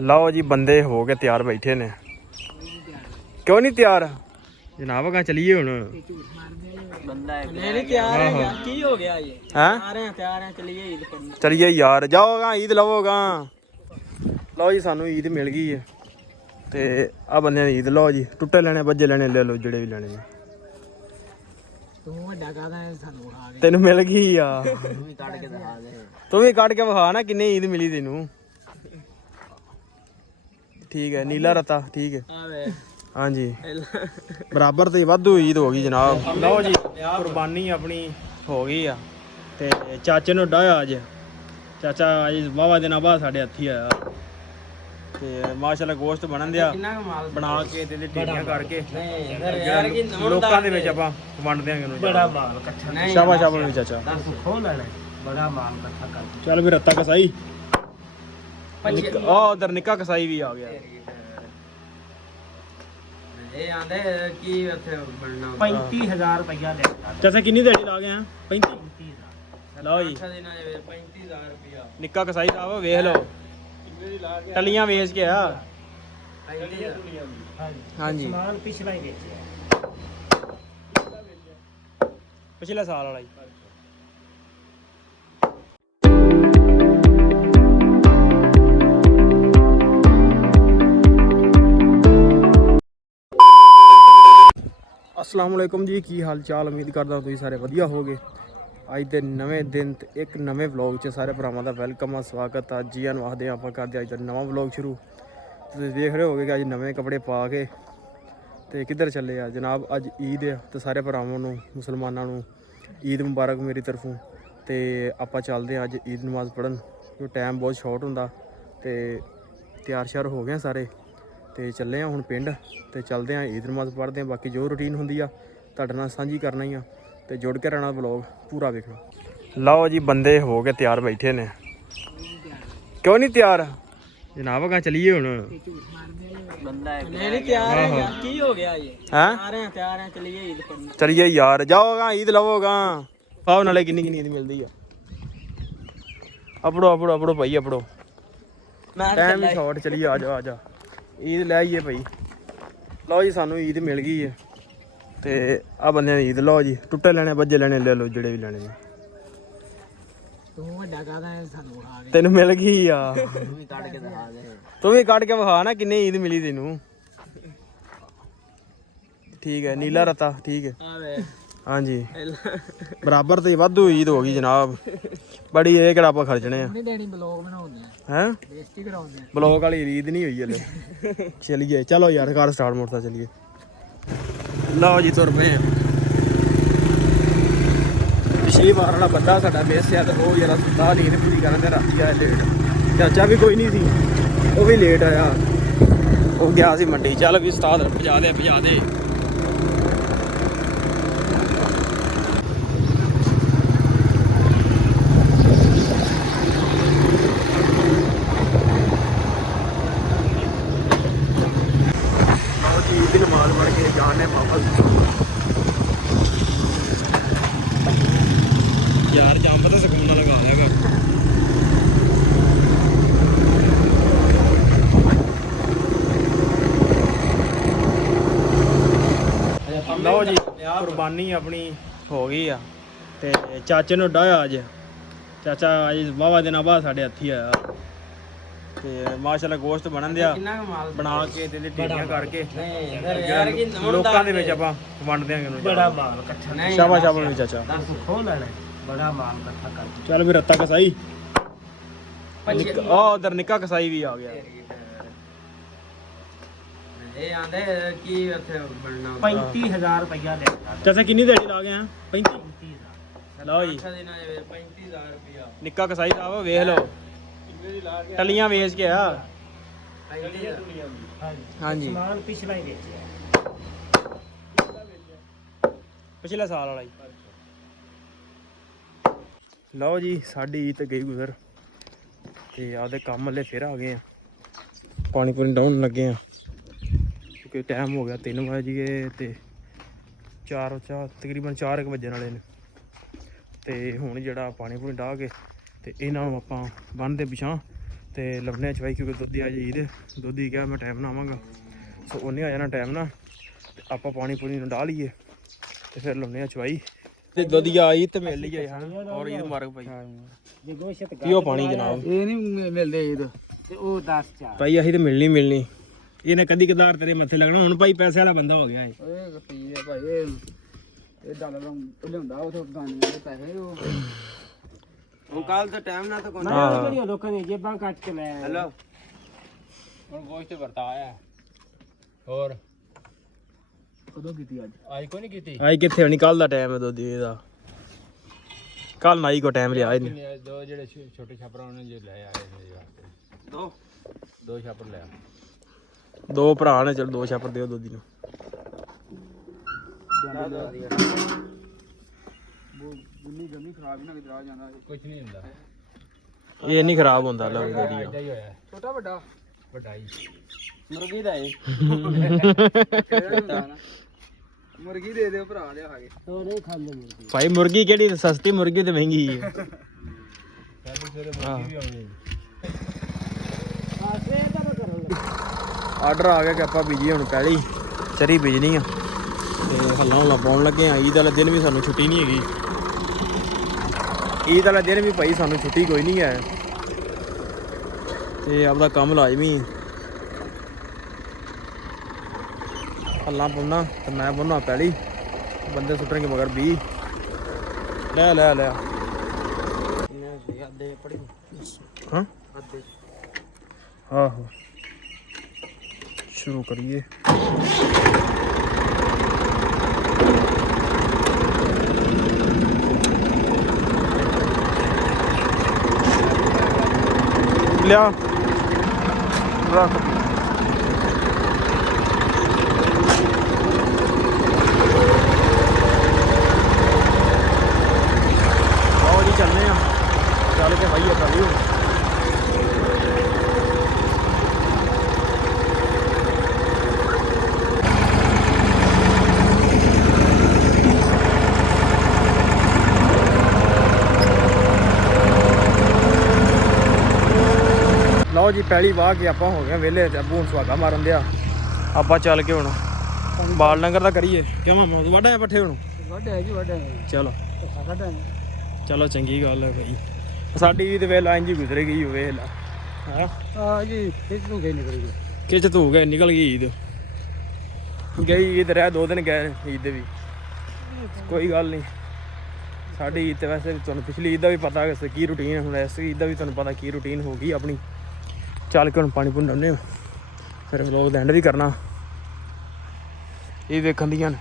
ਲਓ ਜੀ ਬੰਦੇ ਹੋ ਕੇ ਤਿਆਰ ਬੈਠੇ ਨੇ। ਕਿਉਂ ਨਹੀਂ ਤਿਆਰ? ਜਨਾਬ ਕਾ ਚਲੀਏ ਹੁਣ। ਬੰਦਾ ਹੈ ਨਹੀਂ ਨਹੀਂ ਤਿਆਰ ਹੈ ਯਾਰ ਕੀ ਹੋ ਗਿਆ ਇਹ? ਹੈ? ਆ ਰਹੇ ਆ ਤਿਆਰ ਹੈ ਚਲੀਏ ਈਦ ਪੜਨ ਚਲੀਏ ਯਾਰ ਜਾਓਗਾ ਈਦ ਲਵੋਗਾ ਲਓ ਜੀ ਸਾਨੂੰ ਈਦ ਮਿਲ ਗਈ ਹੈ। ਤੇ ਆ ਬੰਦਿਆਂ ਦੀ ਈਦ ਲਓ ਜੀ ਟੁੱਟੇ ਲੈਣੇ ਬੱਜੇ ਲੈਣੇ ਲੈ ਲਓ ਜਿਹੜੇ ਵੀ ਲੈਣੇ ਨੇ। ਤੂੰ ਵੱਡਾ ਕਾਦਾ ਸਾਨੂੰ ਤੈਨੂੰ ਮਿਲ ਗਈ ਆ। ਤੂੰ ਵੀ ਕੱਢ ਕੇ ਦਿਖਾ ਦੇ। ਤੂੰ ਵੀ ਕੱਢ ਕੇ ਵਿਖਾ ਨਾ ਕਿੰਨੇ ਈਦ ਮਿਲੀ ਤੈਨੂੰ। ਠੀਕ ਹੈ ਨੀਲਾ ਰਤਾ ਠੀਕ ਹੈ। ਆ ਵੇ। ਹਾਂਜੀ। ਬਰਾਬਰ ਤੇ ਵਾਧੂ ਈਦ ਹੋ ਗਈ ਜਨਾਬ। ਲਓ ਜੀ ਕੁਰਬਾਨੀ ਆਪਣੀ ਹੋ ਗਈ ਆ। ਤੇ ਚਾਚੇ ਨੂੰ ਡਾਇਆ ਅੱਜ। ਚਾਚਾ ਅੱਜ ਵਾਵਾ ਦਿਨਾਂ ਬਾਅਦ ਸਾਡੇ ਹੱਥੀ ਆਇਆ। ਤੇ ਮਾਸ਼ਾਅੱਲਾ ਗੋਸ਼ਤ ਬਣਨ ਦਿਆ। ਕਿੰਨਾ ਕਮਾਲ ਬਣਾ ਕੇ ਤੇ ਟੀਕੀਆਂ ਕਰਕੇ। ਲੋਕਾਂ ਦੇ ਵਿੱਚ ਆਪਾਂ ਵੰਡ ਦਿਆਂਗੇ ਉਹਨੂੰ। ਬੜਾ ਮਾਲ ਇਕੱਠਾ। ਨਹੀਂ ਸ਼ਾਬਾਸ਼ ਸ਼ਾਬਾਸ਼ ਵੀ ਚਾਚਾ। ਦੱਸ ਖੋ ਲੈਣਾ। ਬੜਾ ਮਾਲ ਇਕੱਠਾ ਕਰ। ਚੱਲ ਵੀ ਰੱਤਾ ਕਸਾਈ। ਆ ਉਧਰ ਨਿੱਕਾ ਕਸਾਈ ਵੀ ਆ ਗਿਆ। ਇਹ ਆਂਦੇ ਕੀ ਉੱਥੇ ਬਣਨਾ 35000 ਰੁਪਇਆ ਲੈ ਚਾਚਾ ਕਿੰਨੀ ਦਿਹਾੜੀ ਲਾ ਗਏ ਆ? 35 ਲਓ ਜੀ। ਅੱਛਾ ਦਿਨਾਂ ਦੇ 35000 ਰੁਪਿਆ ਨਿੱਕਾ ਕਸਾਈ ਸਾਹਿਬ ਵੇਖ ਲਓ। ਟੱਲੀਆਂ ਵੇਚ ਕੇ ਆ। 35000 ਹਾਂਜੀ। ਸਮਾਨ ਪਿਛਲਾ ਹੀ ਵੇਚਿਆ। ਪਿਛਲੇ ਸਾਲ ਵਾਲਾ ਜੀ ਅਸਲਾਮ ਵਾਲੇਕੁਮ ਜੀ, ਕੀ ਹਾਲ ਚਾਲ? ਉਮੀਦ ਕਰਦਾ ਤੁਸੀਂ ਸਾਰੇ ਵਧੀਆ ਹੋਗੇ ਅੱਜ ਦੇ ਨਵੇਂ ਦਿਨ ਤੇ ਇੱਕ ਨਵੇਂ ਵਲੌਗ 'ਚ ਸਾਰੇ ਭਰਾਵਾਂ ਦਾ ਵੈਲਕਮ ਆ, ਸਵਾਗਤ ਆ। ਜੀ ਆਨ ਵਾਹਦੇ ਆਪਾਂ ਕਰਦੇ ਅੱਜ ਦਾ ਨਵਾਂ ਵਲੌਗ ਸ਼ੁਰੂ। ਤੁਸੀਂ ਦੇਖ ਰਹੇ ਹੋਗੇ ਕਿ ਅੱਜ ਨਵੇਂ ਕੱਪੜੇ ਪਾ ਕੇ ਤੇ ਕਿੱਧਰ ਚੱਲੇ ਆ? ਜਨਾਬ, ਅੱਜ ਈਦ ਆ ਤੇ ਸਾਰੇ ਭਰਾਵਾਂ ਨੂੰ, ਮੁਸਲਮਾਨਾਂ ਨੂੰ ਈਦ ਮੁਬਾਰਕ ਮੇਰੀ ਤਰਫੋਂ। ਤੇ ਆਪਾਂ ਚੱਲਦੇ ਆ ਅੱਜ ਈਦ ਨਮਾਜ਼ ਪੜਨ ਕਿਉਂ ਟਾਈਮ ਬਹੁਤ ਸ਼ਾਰਟ ਹੁੰਦਾ ਤੇ ਤਿਆਰ ਸ਼ਿਆਰ ਹੋ ਗਏ ਆ ਸਾਰੇ। ਤੇ ਚੱਲੇ ਆ ਹੁਣ ਪਿੰਡ ਤੇ ਚੱਲਦੇ ਆ ਈਦ ਨਮਾਜ਼ ਪੜ੍ਹਦੇ ਆ ਬਾਕੀ ਜੋ ਰੁਟੀਨ ਹੁੰਦੀ ਆ ਤੁਹਾਡੇ ਨਾਲ ਸਾਂਝੀ ਕਰਨਾ ਹੀ ਆ। ਤੇ ਜੁੜ ਕੇ ਰਹਿਣਾ ਵਲੌਗ ਪੂਰਾ ਵੇਖਣਾ। ਲਓ ਜੀ ਬੰਦੇ ਹੋ ਕੇ ਤਿਆਰ ਬੈਠੇ ਨੇ। ਕਿਉਂ ਨਹੀਂ ਤਿਆਰ? ਜਨਾਬ ਕਾ ਚਲੀਏ ਹੁਣ। ਬੰਦਾ ਹੈ ਨਹੀਂ ਨਹੀਂ ਤਿਆਰ ਹੈ ਯਾਰ ਕੀ ਹੋ ਗਿਆ ਇਹ? ਹੈ? ਆ ਰਹੇ ਆ ਤਿਆਰ ਹੈ ਚਲੀਏ ਈਦ ਪੜਨ ਚਲੀਏ ਯਾਰ ਜਾਓਗਾ ਈਦ ਲਵੋਗਾ ਆਓ ਨਾਲੇ ਕਿੰਨੀ ਕਿੰਨੀ ਈਦ ਮਿਲਦੀ ਆ। ਆਪੜੋ ਆਪੜੋ ਆਪੜੋ ਭਾਈ ਆਪੜੋ ਮੈਂ ਟਾਈਮ ਸ਼ਾਰਟ ਚਲੀਏ ਆ ਜਾ ਆ ਜਾ। ਈਦ ਲੈ ਆਈਏ ਭਾਈ। ਲਓ ਜੀ ਸਾਨੂੰ ਈਦ ਮਿਲ ਗਈ ਹੈ ਤੇ ਆ ਬੰਦਿਆਂ ਦੀ ਈਦ ਲਓ ਜੀ ਟੁੱਟੇ ਲੈਣੇ ਬੱਜੇ ਲੈਣੇ ਲੈ ਲਓ ਜਿਹੜੇ ਵੀ ਲੈਣੇ ਨੇ। ਤੂੰ ਵੱਡਾ ਕਾਦਾ ਸਾਨੂੰ ਆ ਗਿਆ ਤੈਨੂੰ ਮਿਲ ਗਈ ਆ। ਤੂੰ ਵੀ ਕੱਢ ਕੇ ਦਿਖਾ ਦੇ। ਤੂੰ ਵੀ ਕੱਢ ਕੇ ਵਿਖਾ ਨਾ ਕਿੰਨੇ ਈਦ ਮਿਲੀ ਤੈਨੂੰ। ਠੀਕ ਹੈ ਨੀਲਾ ਰਤਾ ਠੀਕ ਹੈ। ਹਾਂਜੀ। ਬਰਾਬਰ ਤੇ ਵਾਧੂ ਈਦ ਹੋ ਗਈ ਜਨਾਬ। ਬੜੀ ਇਹ ਕਿਹੜਾ ਆਪਾਂ ਖਰਚਣੇ ਆ। ਨਹੀਂ ਦੇਣੀ ਬਲੌਗ ਬਣਾਉਂਦੇ ਆ। ਹੈ? ਬੇਇੱਜ਼ਤੀ ਕਰਾਉਂਦੇ ਆ। ਬਲੌਗ ਵਾਲੀ ਰੀਦ ਨਹੀਂ ਹੋਈ ਹਲੇ। ਚਲੀਏ ਚਲੋ ਯਾਰ ਕਾਰ ਸਟਾਰਟ ਮੋਟਰ ਚਲੀਏ। ਲਓ ਜੀ ਤੁਰ ਪਏ ਪਿਛਲੀ ਵਾਰ ਵਾਲਾ ਬੰਦਾ ਸਾਡਾ ਮਿਸ ਆ ਤੇ ਉਹ ਜਰਾ ਸੁੱਤਾ ਨੀਂਦ ਪੂਰੀ ਕਰਨ ਤੇ ਰਾਤੀ ਆਇਆ ਲੇਟ ਚਾਚਾ ਵੀ ਕੋਈ ਨਹੀਂ ਸੀ ਉਹ ਵੀ ਲੇਟ ਆਇਆ। ਉਹ ਗਿਆ ਸੀ ਮੰਡੀ। ਚੱਲ ਵੀ ਉਸਤਾਦ ਭਜਾ ਦੇ ਭਜਾ ਦੇ ਲਓ ਜੀ ਇਹਦੀ ਨਮਾਜ਼ ਪੜ੍ਹ ਕੇ ਜਾਣੇ ਵਾਪਸ ਯਾਰ ਜੰਮ ਤਾਂ ਸਕੂਨ ਨਾਲ ਲਗਾ ਹੈਗਾ ਲਓ ਜੀ ਕੁਰਬਾਨੀ ਆਪਣੀ ਹੋ ਗਈ ਆ। ਤੇ ਚਾਚੇ ਨੂੰ ਡਾਇਆ ਅੱਜ। ਚਾਚਾ ਅੱਜ ਵਾਵਾ ਦਿਨਾਂ ਬਾਅਦ ਸਾਡੇ ਹੱਥੀ ਆਇਆ। ਤੇ ਮਾਸ਼ਾਅੱਲਾ ਗੋਸ਼ਤ ਬਣਨ ਦਿਆ। ਬਣਾ ਕੇ ਤੇ ਟੀਕੀਆਂ ਕਰਕੇ। ਲੋਕਾਂ ਦੇ ਵਿੱਚ ਆਪਾਂ ਵੰਡ ਦਿਆਂਗੇ ਉਹਨੂੰ ਬੜਾ ਮਾਲ ਇਕੱਠਾ। ਨਹੀਂ ਸ਼ਾਬਾਸ਼ ਸ਼ਾਬਾਸ਼ ਵੀ ਚਾਚਾ। ਦੱਸ ਖੋ ਲੈਣਾ ਬੜਾ ਮਾਲ ਇਕੱਠਾ ਕਰ ਚੱਲ ਵੀ ਰੱਤਾ ਕਸਾਈ। ਆ ਉਧਰ ਨਿੱਕਾ ਕਸਾਈ ਵੀ ਆ ਗਿਆ। ਇਹ ਆਂਦੇ ਕੀ ਉੱਥੇ ਬਣਨਾ 35000 ਰੁਪਇਆ ਲੈ ਚਾਚਾ ਕਿੰਨੀ ਦਿਹਾੜੀ ਲਾ ਗਏ ਆ? 35 ਲਓ ਜੀ। ਅੱਛਾ ਦਿਨਾਂ ਦੇ 35000 ਰੁਪਿਆ ਨਿੱਕਾ ਕਸਾਈ ਸਾਹਿਬ ਵੇਖ ਲਓ। ਟੱਲੀਆਂ ਵੇਚ ਕੇ ਆ। 35000 ਹਾਂਜੀ। ਸਮਾਨ ਪਿਛਲਾ ਹੀ ਵੇਚਿਆ। ਪਿਛਲੇ ਸਾਲ ਵਾਲਾ ਜੀ ਲਓ ਜੀ ਸਾਡੀ ਗਈ ਗੁਜ਼ਰ। ਤੇ ਆਪਦੇ ਕੰਮ ਵਾਲੇ ਫਿਰ ਆ ਗਏ ਆ। ਪਾਣੀ ਪੂਣੀ ਡਾਉਣ ਲੱਗੇ ਆ। ਕਿਉਂਕਿ ਟਾਈਮ ਹੋ ਗਿਆ 3 ਵਜੇ ਤੇ 4 4 ਤਕਰੀਬਨ 4 ਇੱਕ ਵਜਣ ਵਾਲੇ ਨੇ। ਤੇ ਹੁਣ ਜਿਹੜਾ ਪਾਣੀ ਪੂਣੀ ਡਾਹ ਕੇ ਤੇ ਇਹਨਾਂ ਨੂੰ ਆਪਾਂ ਬੰਨ੍ਹਦੇ ਪਿਛਾਂ ਤੇ ਲਵਨੇ ਚਵਾਈ ਕਿਉਂਕਿ ਦੁੱਧ ਆ ਜੀ ਈਦ ਦੁੱਧ ਹੀ ਕਿਹਾ ਮੈਂ ਟਾਈਮ ਨਾਲ ਆਵਾਂਗਾ। ਸੋ ਉਹਨੇ ਆ ਜਾਣਾ ਟਾਈਮ ਨਾਲ ਤੇ ਆਪਾਂ ਪਾਣੀ ਪੂਣੀ ਨੂੰ ਡਾਹ ਲਈਏ ਤੇ ਫਿਰ ਲਵਨੇ ਆ ਚਵਾਈ ਤੇ ਦੁੱਧ ਦੀ ਆਈ ਤੇ ਮਿਲ ਲਈਏ ਹਨ ਔਰ ਈਦ ਮੁਬਾਰਕ ਭਾਈ। ਜੇ ਗੋਸ਼ਤ ਪੀਓ ਪਾਣੀ ਜਨਾਬ। ਇਹ ਨਹੀਂ ਮਿਲਦੇ ਈਦ। ਤੇ ਉਹ 10 ਚਾਰ। ਭਾਈ ਅਸੀਂ ਤੇ ਮਿਲਣੀ ਮਿਲਣੀ। ਇਹਨੇ ਕਦੀ ਕਦਾਰ ਤੇਰੇ ਮੱਥੇ ਲੱਗਣਾ ਹੁਣ ਭਾਈ ਪੈਸੇ ਵਾਲਾ ਬੰਦਾ ਹੋ ਗਿਆ ਏ ਓਏ ਪੀ ਦੇ ਭਾਈ ਇਹ ਇਹ ਡਾਲਰ ਲਿਆਉਂਦਾ ਉਹ ਤੋਂ ਗਾਣੀਆਂ ਦੇ ਪੈਸੇ ਉਹ। ਉਹ ਕੱਲ ਤਾਂ ਟਾਈਮ ਨਾਲ ਤਾਂ ਕੋਈ ਉਹ ਜਿਹੜੀਆਂ ਲੋਕਾਂ ਦੀਆਂ ਜੇਬਾਂ ਕੱਟ ਕੇ ਲੈ। ਹੈਲੋ ਹੁਣ ਗੋਸ਼ਤ ਵਰਤਾ ਆਇਆ। ਹੋਰ? ਕਦੋਂ ਕੀਤੀ ਅੱਜ? ਅੱਜ ਕੋਈ ਨਹੀਂ ਕੀਤੀ। ਆਈ ਕਿੱਥੇ ਹੋਣੀ? ਕੱਲ ਦਾ ਟਾਈਮ ਹੈ ਦੁੱਧ ਦੀ ਇਹਦਾ। ਕੱਲ ਨਾਈ ਕੋ ਟਾਈਮ ਲਿਆ ਇਹਨੇ। ਇਹ ਦੋ ਜਿਹੜੇ ਛੋਟੇ ਛਾਪਰਾਂ ਉਹਨੇ ਜੇ ਲੈ ਆਏ ਮੇਰੇ ਵਾਸਤੇ। ਦੋ? ਦੋ ਛਾਪਰ ਲਿਆ ਦੋ ਭਰਾ ਨੇ ਚਲ ਦੋ ਛਾਪਰ ਦਿਓ ਦੁੱਧ ਨੂੰ। ਬੁੰਨੀ ਜਮੀ ਖਰਾਬ ਹੀ ਨਾ ਕਿਧਰ ਆ ਜਾਂਦਾ ਕੁਝ ਨਹੀਂ ਹੁੰਦਾ ਇਹ ਨਹੀਂ ਖਰਾਬ ਹੁੰਦਾ ਲਓ ਹੀ ਹੋਇਆ ਛੋਟਾ ਵੱਡਾ? ਵੱਡਾ ਹੀ ਮੁਰਗੀ ਦਾ ਏ। ਮੁਰਗੀ ਦੇ ਦਿਓ ਭਰਾ ਲਿਆ ਕੇ। ਉਹ ਨਹੀਂ ਖਾਂਦੇ ਮੁਰਗੀ ਭਾਈ ਮੁਰਗੀ ਕਿਹੜੀ ਸਸਤੀ ਮੁਰਗੀ ਤੇ ਮਹਿੰਗੀ ਹੈ ਸਾਡੇ ਸਵੇਰੇ ਮੁਰਗੀ ਵੀ ਆਉਣੀ ਆ ਸੇ ਤਾਂ ਮੈਂ ਕਰਨ ਲੱਗਾ ਆਰਡਰ ਆ ਗਿਆ ਕਿ ਆਪਾਂ ਬੀਜੀ ਹੁਣ ਪਹਿਲੀ ਚਰੀ ਬੀਜਣੀ ਆ। ਤੇ ਹੱਲਾ ਹੁੱਲਾ ਪਾਉਣ ਲੱਗੇ ਆ ਈਦ ਵਾਲੇ ਦਿਨ ਵੀ ਸਾਨੂੰ ਛੁੱਟੀ ਨਹੀਂ ਹੈਗੀ। ਈਦ ਵਾਲੇ ਦਿਨ ਵੀ ਭਾਈ ਸਾਨੂੰ ਛੁੱਟੀ ਕੋਈ ਨਹੀਂ ਹੈ। ਤੇ ਆਪਦਾ ਕੰਮ ਲਾਜ਼ਮੀ ਹੱਲਾ ਪਾਉਣਾ ਤੇ ਮੈਂ ਪਾਉਣਾ ਪਹਿਲੀ ਬੰਦੇ ਸੁੱਟਣਗੇ ਮਗਰ 20 ਲੈ ਲੈ ਲੈ। ਹਾਂ? ਆਹੋ। ਸ਼ੁਰੂ ਕਰੀਏ। ਲਿਆ। ਰੱਖ ਆਓ ਜੀ ਚੱਲਨੇ ਆ ਚੱਲ ਕੇ ਭਾਈ ਆਪਾਂ ਵੀ ਲਓ ਜੀ ਪਹਿਲੀ ਵਾਹ ਕੇ ਆਪਾਂ ਹੋ ਗਏ ਵਿਹਲੇ ਤੇ ਅੱਬੂ ਸੁਹਾਗਾ ਮਾਰਨ ਦਿਆ ਆਪਾਂ ਚੱਲ ਕੇ ਹੁਣ ਬਾਲ ਲੰਗਰ ਦਾ ਕਰੀਏ। ਕਿਉਂ ਮਾਮਾ ਤੂੰ ਵੱਡਾ ਪੱਠੇ ਹੁਣ? ਵੱਡਾ ਜੀ ਵੱਡਾ ਹੈ ਚਲੋ। ਚਲੋ ਚੰਗੀ ਗੱਲ ਹੈ ਭਾਈ ਸਾਡੀ ਈਦ ਵੇਲਾ ਇੰਜ ਹੀ ਗੁਜ਼ਰ ਗਈ ਹੋਵੇ ਲਾ ਹਾਂ? ਆ ਜੀ ਇਸ ਨੂੰ ਗਈ ਨਿਕਲ ਗਈ। ਕਿਚ ਤੂੰ ਗਏ ਨਿਕਲ ਗਈ ਈਦ। ਗਈ ਈਦ ਰਹਿ ਦੋ ਦਿਨ ਗਏ ਈਦ ਦੇ ਵੀ। ਕੋਈ ਗੱਲ ਨਹੀਂ। ਸਾਡੀ ਈਦ ਤੇ ਵੈਸੇ ਵੀ ਤੁਹਾਨੂੰ ਪਿਛਲੀ ਈਦ ਦਾ ਵੀ ਪਤਾ ਕਿ ਕੀ ਰੁਟੀਨ ਹੁਣ ਇਸ ਈਦ ਦਾ ਵੀ ਤੁਹਾਨੂੰ ਪਤਾ ਕੀ ਰੁਟੀਨ ਹੋ ਗਈ ਆਪਣੀ। ਚੱਲ ਕੇ ਹੁਣ ਪਾਣੀ ਪੂਣੀ ਡਾਉਂਦੇ ਹਾਂ। ਫਿਰ ਵਲੋਗ ਦਾ ਐਂਡ ਵੀ ਕਰਨਾ। ਇਹ ਵੇਖਣ ਦੀਆਂ ਨੇ।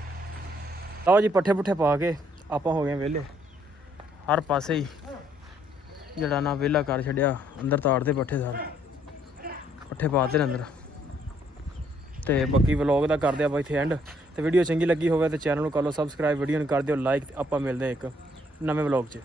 ਲਓ ਜੀ, ਪੱਠੇ ਪੁੱਠੇ ਪਾ ਕੇ ਆਪਾਂ ਹੋ ਗਏ ਵਿਹਲੇ। ਹਰ ਪਾਸੇ ਹੀ ਜਿਹੜਾ ਨਾ ਵਿਹਲਾ ਕਰ ਛੱਡਿਆ, ਅੰਦਰ ਤਾੜਦੇ ਪੱਠੇ ਸਾਰੇ। ਪੱਠੇ ਪਾਤੇ ਨੇ ਅੰਦਰ। ਤੇ ਬਾਕੀ ਵਲੌਗ ਦਾ ਕਰਦੇ ਆਪਾਂ ਇੱਥੇ ਐਂਡ ਤੇ ਵੀਡੀਓ ਚੰਗੀ ਲੱਗੀ ਹੋਵੇ ਤੇ ਚੈਨਲ ਨੂੰ ਕਰ ਲਓ ਸਬਸਕ੍ਰਾਈਬ ਵੀਡੀਓ ਨੂੰ ਕਰ ਦਿਓ ਲਾਈਕ ਆਪਾਂ ਮਿਲਦੇ ਹਾਂ ਇੱਕ ਨਵੇਂ ਵਲੌਗ 'ਚ।